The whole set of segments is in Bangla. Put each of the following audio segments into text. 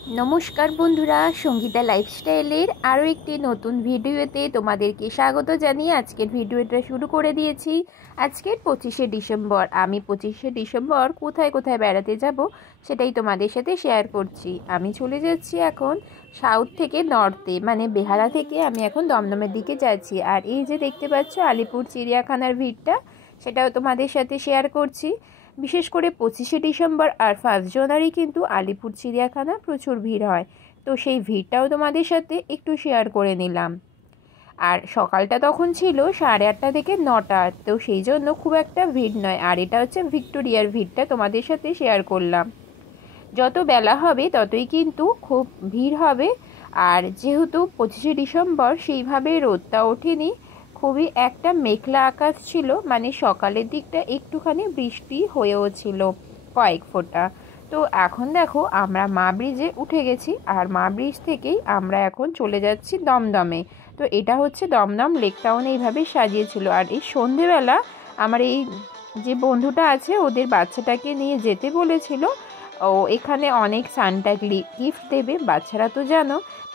নমস্কার বন্ধুরা, সঙ্গীতা লাইফস্টাইলের আরও একটি নতুন ভিডিওতে তোমাদেরকে স্বাগত জানিয়ে আজকের ভিডিওটা শুরু করে দিয়েছি। আজকের 25শে ডিসেম্বর। আমি 25শে ডিসেম্বর কোথায় কোথায় বেড়াতে যাব সেটাই তোমাদের সাথে শেয়ার করছি। আমি চলে যাচ্ছি এখন সাউথ থেকে নর্থে, মানে বেহালা থেকে আমি এখন দমদমের দিকে যাচ্ছি। আর এই যে দেখতে পাচ্ছ আলিপুর চিড়িয়াখানার ভিড়টা, সেটাও তোমাদের সাথে শেয়ার করছি। বিশেষ করে 25শে ডিসেম্বর আর 1 জানুয়ারি কিন্তু আলিপুর চিড়িয়াখানা প্রচুর ভিড় হয়, তো সেই ভিড়টাও তোমাদের সাথে একটু শেয়ার করে নিলাম। আর সকালটা তখন ছিল 8:30 থেকে 9টা, তো সেই জন্য খুব একটা ভিড় নয়। আর এটা হচ্ছে ভিক্টোরিয়ার ভিড়টা তোমাদের সাথে শেয়ার করলাম। যত বেলা হবে ততই কিন্তু খুব ভিড় হবে। আর যেহেতু 25শে ডিসেম্বর সেইভাবে রোদটা ওঠেনি, খুবই একটা মেঘলা আকাশ ছিল, মানে সকালের দিকটা একটুখানি বৃষ্টি হয়েও ছিল কয়েক ফোঁটা। তো এখন দেখো আমরা মা ব্রিজে উঠে গেছি, আর মা ব্রিজ থেকেই আমরা এখন চলে যাচ্ছি দমদমে। তো এটা হচ্ছে দমদম লেক টাউন, এইভাবে সাজিয়েছিল। আর এই সন্ধেবেলা আমার এই যে বন্ধুটা আছে ওদের বাচ্চাটাকে নিয়ে যেতে বলেছিল। ও এখানে অনেক সান্টা গিফট দেবে, বাচ্চারা তো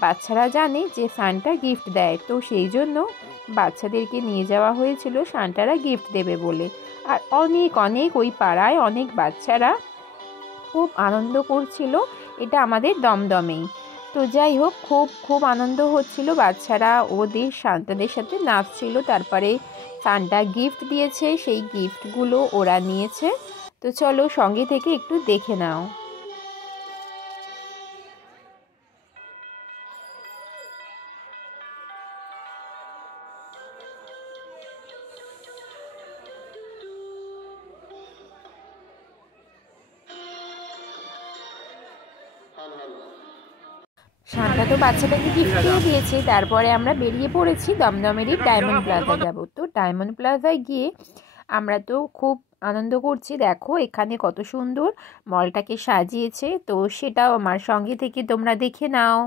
বাচ্চারা জানে যে সান্টা গিফট দেয়, তো সেই জন্য বাচ্চাদেরকে নিয়ে যাওয়া হয়েছিল সান্টারা গিফট দেবে বলে। আর অনেক অনেক ওই পাড়ায় অনেক বাচ্চারা খুব আনন্দ করছিল। এটা আমাদের দমদমেই। তো যাই হোক, খুব খুব আনন্দ হচ্ছিল, বাচ্চারা ওদের সান্তাদের সাথে নাচছিল। তারপরে সান্টা গিফট দিয়েছে, সেই গিফটগুলো ওরা নিয়েছে। তো চলো সঙ্গে থেকে একটু দেখে নাও। সান্টা তো বাচ্চাটাকে গিফট দিয়ে দিয়েছে। তারপরে আমরা বেরিয়ে পড়েছি দমদমেরই ডায়মন্ড প্লাজা যাব। তো ডায়মন্ড প্লাজায় গিয়ে আমরা তো খুব আনন্দ করছি। দেখো এখানে কত সুন্দর মলটাকে সাজিয়েছে, তো সেটাও আমার সঙ্গে থেকে তোমরা দেখে নাও।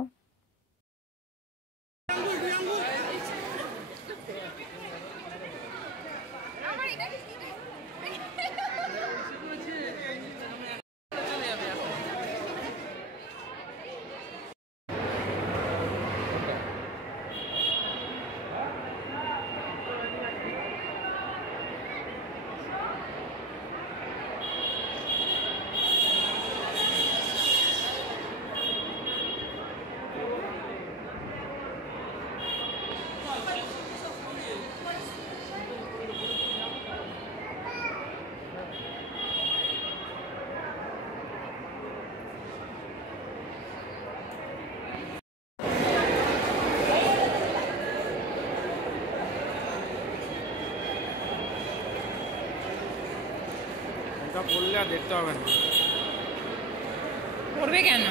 বললে আর দেখতে হবে না, করবে কেন?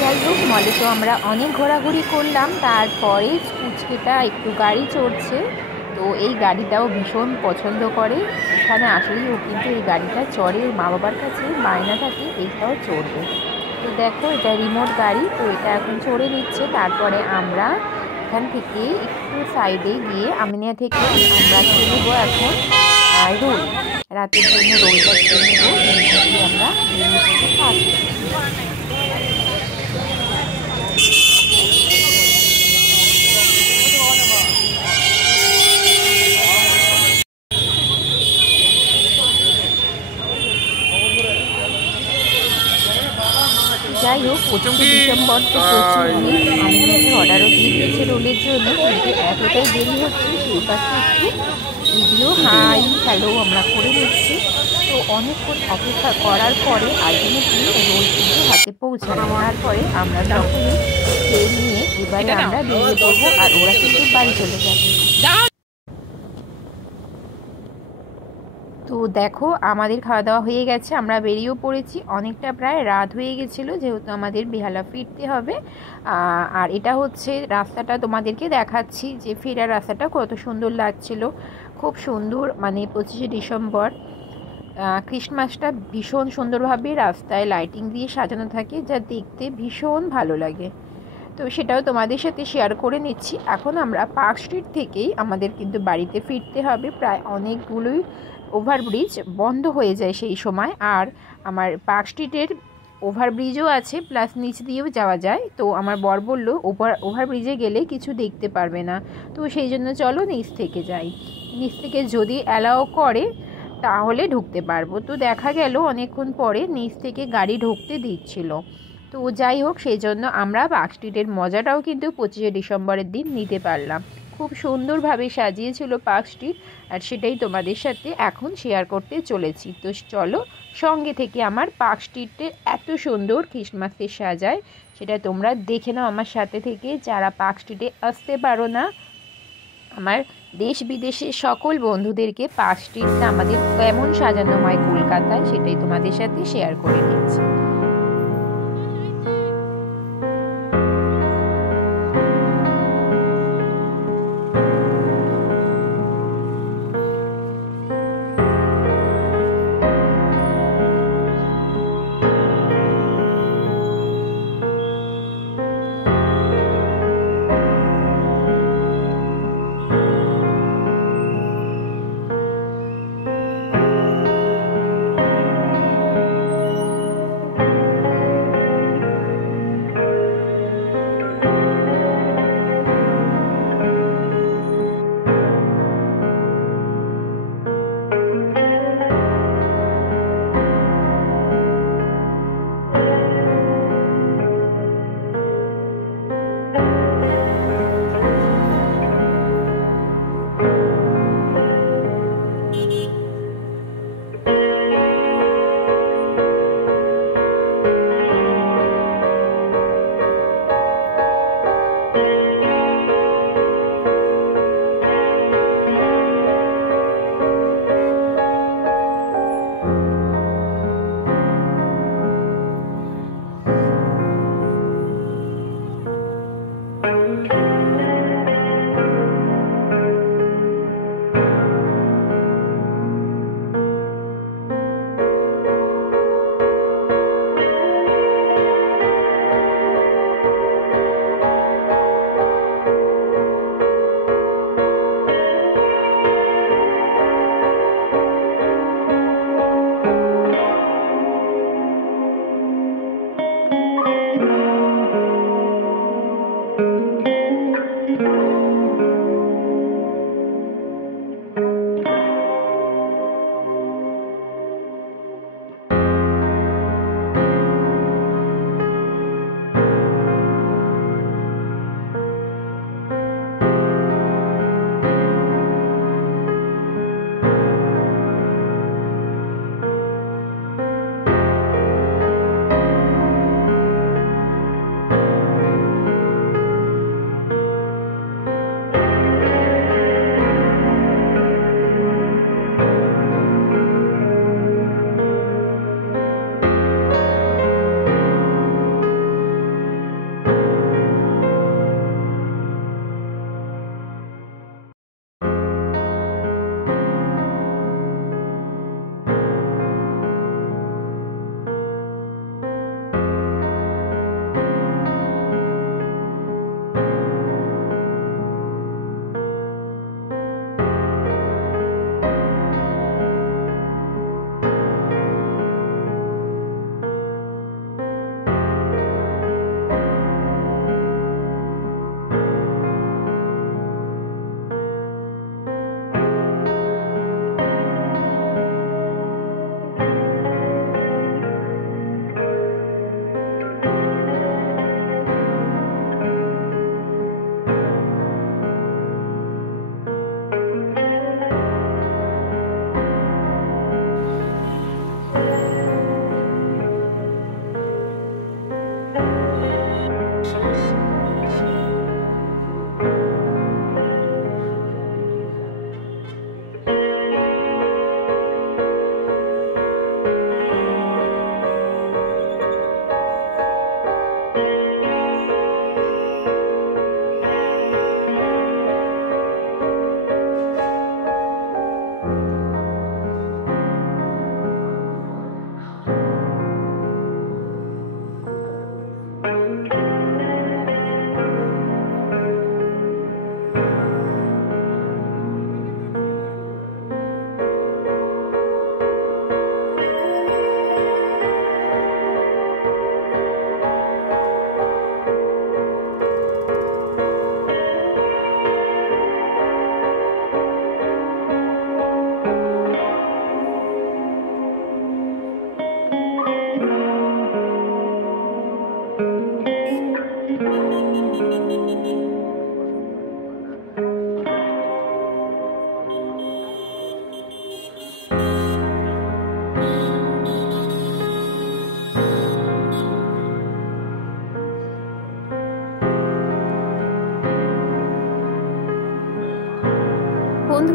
যাই হোক, মলে তো আমরা অনেক ঘোরাঘুরি করলাম। তারপরে পুচকেটা একটু গাড়ি চড়ছে, তো এই গাড়িটাও ভীষণ পছন্দ করে। এখানে আসলেই ও কিন্তু এই গাড়িটা চড়ে, ওর মা বাবার কাছে বায়না থাকে এইটাও চড়বে। তো দেখো এটা রিমোট গাড়ি, তো এটা এখন চড়ে নিচ্ছে। তারপরে আমরা এখান থেকে একটু সাইডে গিয়ে আমিনিয়া থেকে আমরা খেয়ে নেবো এখন আর রোল, রাতের জন্য রোলটা খেয়ে নেবো। আমরা বেরিয়ে পড়বো। যাই হোক, 25শে ডিসেম্বর তো প্রচুর ভিড়। আমি একটা অর্ডারও দিয়ে দিয়েছি রোলের জন্য, কিন্তু এতটাই দেরি হচ্ছে সেই পাশে একটু ভিডিও হাই হ্যালো আমরা করে নিচ্ছি। তো অনেকক্ষণ অপেক্ষা করার পরে আলটিমেটলি রোল কিন্তু হাতে পৌঁছায়। তারপরে আমরা তখনই খেয়ে নিয়ে এবারে আমরা বেরিয়ে পড়বো, আর ওরা কিন্তু বাড়ি চলে যাবে। তো দেখো আমাদের খাওয়া দাওয়া হয়ে গেছে, আমরা বেরিয়েও পড়েছি। অনেকটা প্রায় রাত হয়ে গেছিলো, যেহেতু আমাদের বেহালা ফিরতে হবে। আর এটা হচ্ছে রাস্তাটা তোমাদেরকে দেখাচ্ছি, যে ফেরার রাস্তাটা কত সুন্দর লাগছিল, খুব সুন্দর। মানে 25শে ডিসেম্বর ক্রিসমাসটা ভীষণ সুন্দরভাবে রাস্তায় লাইটিং দিয়ে সাজানো থাকে, যা দেখতে ভীষণ ভালো লাগে। তো সেটাও তোমাদের সাথে শেয়ার করে নিচ্ছি। এখন আমরা পার্ক স্ট্রিট থেকেই আমাদের কিন্তু বাড়িতে ফিরতে হবে। প্রায় অনেকগুলোই ওভারব্রিজ বন্ধ হয়ে যায় সেই সময়, আর আমার পার্ক স্ট্রিটের ওভারব্রিজও আছে, প্লাস নিচ দিয়েও যাওয়া যায়। তো আমার বর বলল ওভারব্রিজে গেলে কিছু দেখতে পারবে না, তো সেই জন্য চলো নিচ থেকে যাই। নিচ থেকে যদি অ্যালাও করে তাহলে ঢুকতে পারবো। তো দেখা গেল অনেকক্ষণ পরে নিচ থেকে গাড়ি ঢুকতে দিচ্ছিল। তো যাই হোক, সেই জন্য আমরা পার্ক স্ট্রিটের মজাটাও কিন্তু 25শে ডিসেম্বরের দিন নিতে পারলাম। খুব সুন্দরভাবে সাজিয়েছিল পার্ক স্ট্রিট, আর সেটাই তোমাদের সাথে এখন শেয়ার করতে চলেছি। তো চলো সঙ্গে থেকে আমার পার্ক স্ট্রিটে এত সুন্দর ক্রিসমাসে সাজায় সেটা তোমরা দেখে নাও আমার সাথে থেকে। যারা পার্ক স্ট্রিটে আসতে পারো না, আমার দেশ বিদেশের সকল বন্ধুদেরকে পার্ক স্ট্রিটটা আমাদের কেমন সাজানো হয় কলকাতায় সেটাই তোমাদের সাথে শেয়ার করে নিচ্ছি।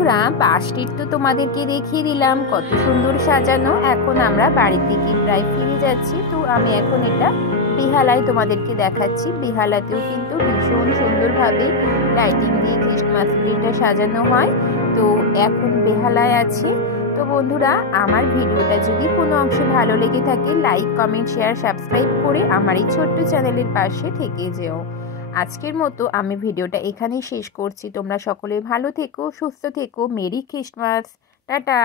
বন্ধুরা পার্ক স্ট্রিট তো তোমাদেরকে দেখিয়ে দিলাম কত সুন্দর সাজানো। এখন আমরা বাড়ির দিকে প্রায় ফিরে যাচ্ছি। তো আমি এখন এটা বেহালায় তোমাদেরকে দেখাচ্ছি। বেহালাতেও কিন্তু ভীষণ সুন্দরভাবে লাইটিং দিয়ে ক্রিসমাস ট্রিটা সাজানো হয়। তো এখন বেহালায় আছে। তো বন্ধুরা আমার ভিডিওটা যদি কোনো অংশ ভালো লেগে থাকে লাইক কমেন্ট শেয়ার সাবস্ক্রাইব করে আমার এই ছোট্ট চ্যানেলের পাশে থেকে যেও। আজকের মতো আমি ভিডিওটা এখানেই শেষ করছি। তোমরা সকলে ভালো থেকো, সুস্থ থেকো। Merry Christmas, tata.